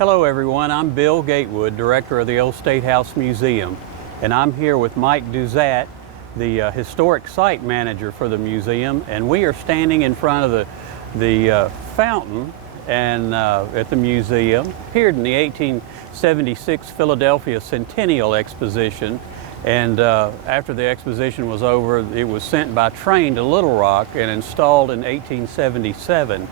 Hello everyone, I'm Bill Gatewood, Director of the Old State House Museum, and I'm here with Mike Dauzat, the Historic Site Manager for the museum, and we are standing in front of the fountain and at the museum. Appeared in the 1876 Philadelphia Centennial Exposition, and after the exposition was over, it was sent by train to Little Rock and installed in 1877.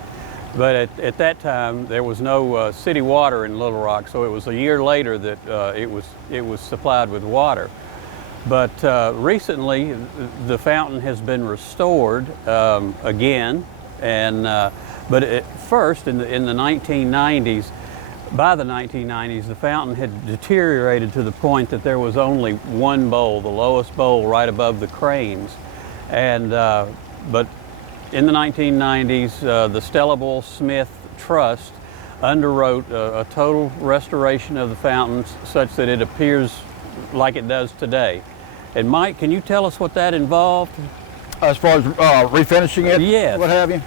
But at that time, there was no city water in Little Rock, so it was a year later that it was supplied with water. But recently, the fountain has been restored again, and but at first, in the 1990s, by the 1990s, the fountain had deteriorated to the point that there was only one bowl, the lowest bowl right above the cranes. And but in the 1990s, the Stella Boyle Smith Trust underwrote a total restoration of the fountain such that it appears like it does today. And Mike, can you tell us what that involved? As far as refinishing it? Yes. What have you?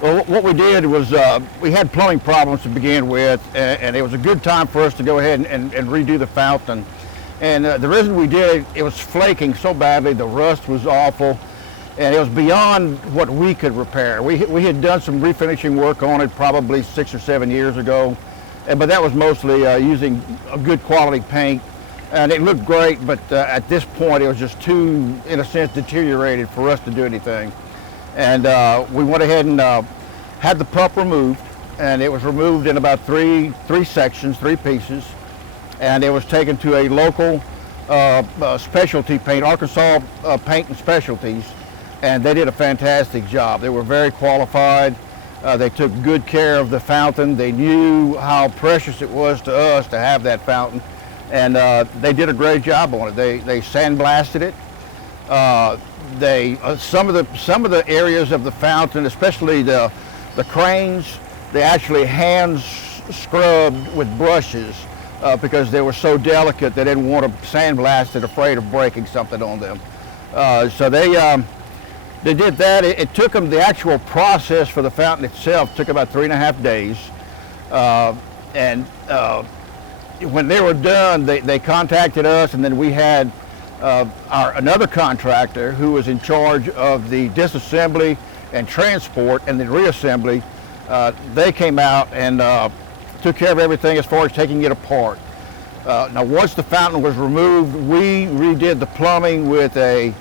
Well, what we did was we had plumbing problems to begin with, and it was a good time for us to go ahead and redo the fountain. And the reason we did it, it was flaking so badly, the rust was awful, and it was beyond what we could repair. We had done some refinishing work on it probably 6 or 7 years ago, but that was mostly using a good quality paint, and it looked great, but at this point it was just too, in a sense, deteriorated for us to do anything. And we went ahead and had the pump removed, and it was removed in about three sections, 3 pieces, and it was taken to a local specialty paint, Arkansas Paint and Specialties, and they did a fantastic job. They were very qualified. They took good care of the fountain. They knew how precious it was to us to have that fountain, and they did a great job on it. They sandblasted it. Some of the areas of the fountain, especially the cranes, they actually hand scrubbed with brushes because they were so delicate they didn't want to sandblast it, afraid of breaking something on them. So they did that. It took them, the actual process for the fountain itself took about 3.5 days. And when they were done, they contacted us, and then we had another contractor who was in charge of the disassembly and transport and then reassembly. They came out and took care of everything as far as taking it apart. Now, once the fountain was removed, we redid the plumbing with a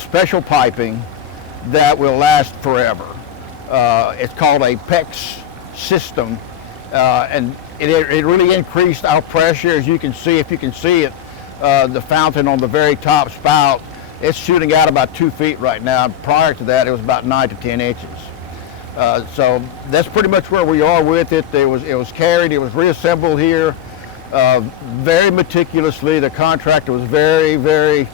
special piping that will last forever. It's called a PEX system, and it really increased our pressure. As you can see, if you can see it, the fountain on the very top spout, it's shooting out about 2 feet right now. Prior to that, it was about 9 to 10 inches. So that's pretty much where we are with it. It was carried, it was reassembled here very meticulously. The contractor was very, very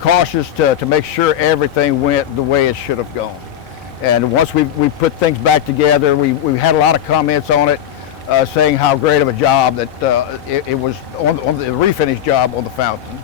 cautious to make sure everything went the way it should have gone. And once we put things back together, we had a lot of comments on it, saying how great of a job that it was on the refinish job on the fountain.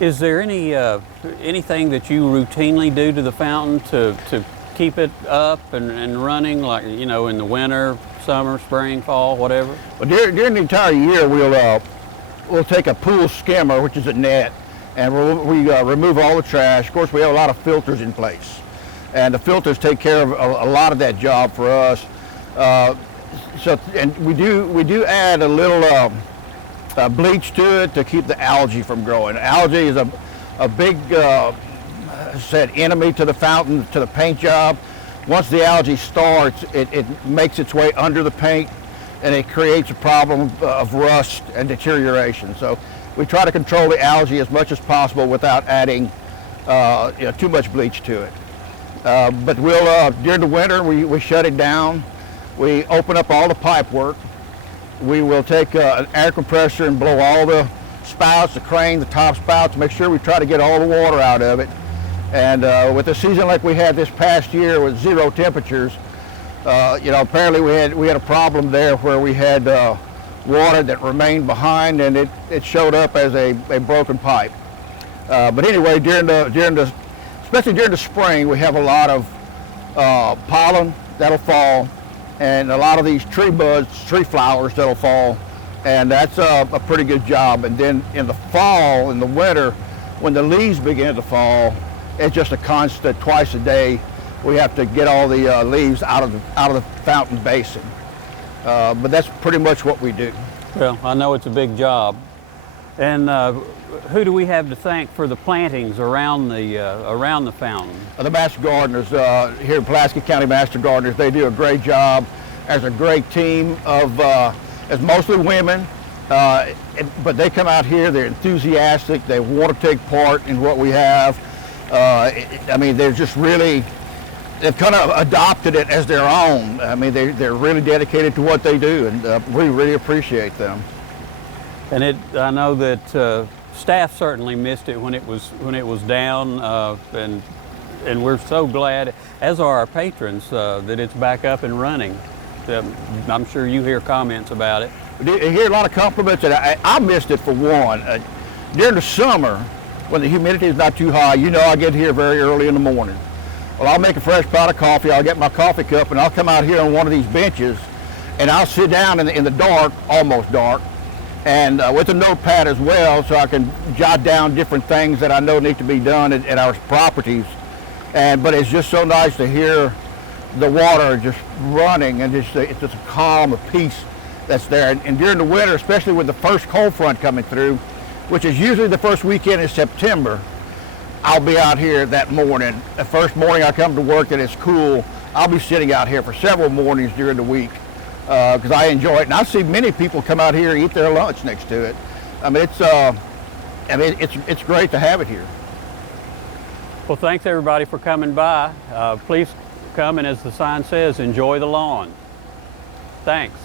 Is there anything that you routinely do to the fountain to keep it up and running, like, you know, in the winter, summer, spring, fall, whatever? Well, during the entire year, we'll take a pool skimmer, which is a net, and we remove all the trash. Of course, we have a lot of filters in place, and the filters take care of a lot of that job for us. And we do add a little bleach to it to keep the algae from growing. Algae is a big enemy to the fountain, to the paint job. Once the algae starts, it makes its way under the paint, and it creates a problem of rust and deterioration. So we try to control the algae as much as possible without adding too much bleach to it. But during the winter, we shut it down. We open up all the pipe work. We will take an air compressor and blow all the spouts, the crane, the top spouts, make sure we try to get all the water out of it. And with a season like we had this past year with 0 temperatures, apparently we had a problem there where we had water that remained behind, and it showed up as a broken pipe. But anyway, especially during the spring, we have a lot of pollen that'll fall. and a lot of these tree buds, tree flowers that'll fall, and that's a pretty good job. And then in the fall, in the winter, when the leaves begin to fall, it's just a constant, twice a day, we have to get all the leaves out of the fountain basin. But that's pretty much what we do. Well, I know it's a big job. And who do we have to thank for the plantings around the fountain? The master gardeners here in Pulaski County Master Gardeners, they do a great job. There's a great team of, it's mostly women, but they come out here, they're enthusiastic, they want to take part in what we have. I mean, they're just really, they've kind of adopted it as their own. I mean, they're really dedicated to what they do, and we really appreciate them. And I know that staff certainly missed it when it was down, and we're so glad, as are our patrons, that it's back up and running. I'm sure you hear comments about it. I hear a lot of compliments, and I missed it for one. During the summer, when the humidity is not too high, you know, I get here very early in the morning. Well, I'll make a fresh pot of coffee, I'll get my coffee cup, and I'll come out here on one of these benches, and I'll sit down in the dark, almost dark, and with a notepad as well, so I can jot down different things that I know need to be done at our properties. But it's just so nice to hear the water just running, and it's just a calm, a peace that's there. And during the winter, especially with the first cold front coming through, which is usually the first weekend in September, I'll be out here that morning. The first morning I come to work and it's cool, I'll be sitting out here for several mornings during the week because I enjoy it. And I see many people come out here and eat their lunch next to it. I mean, it's great to have it here. Well, thanks everybody for coming by. Please come, and as the sign says, enjoy the lawn. Thanks.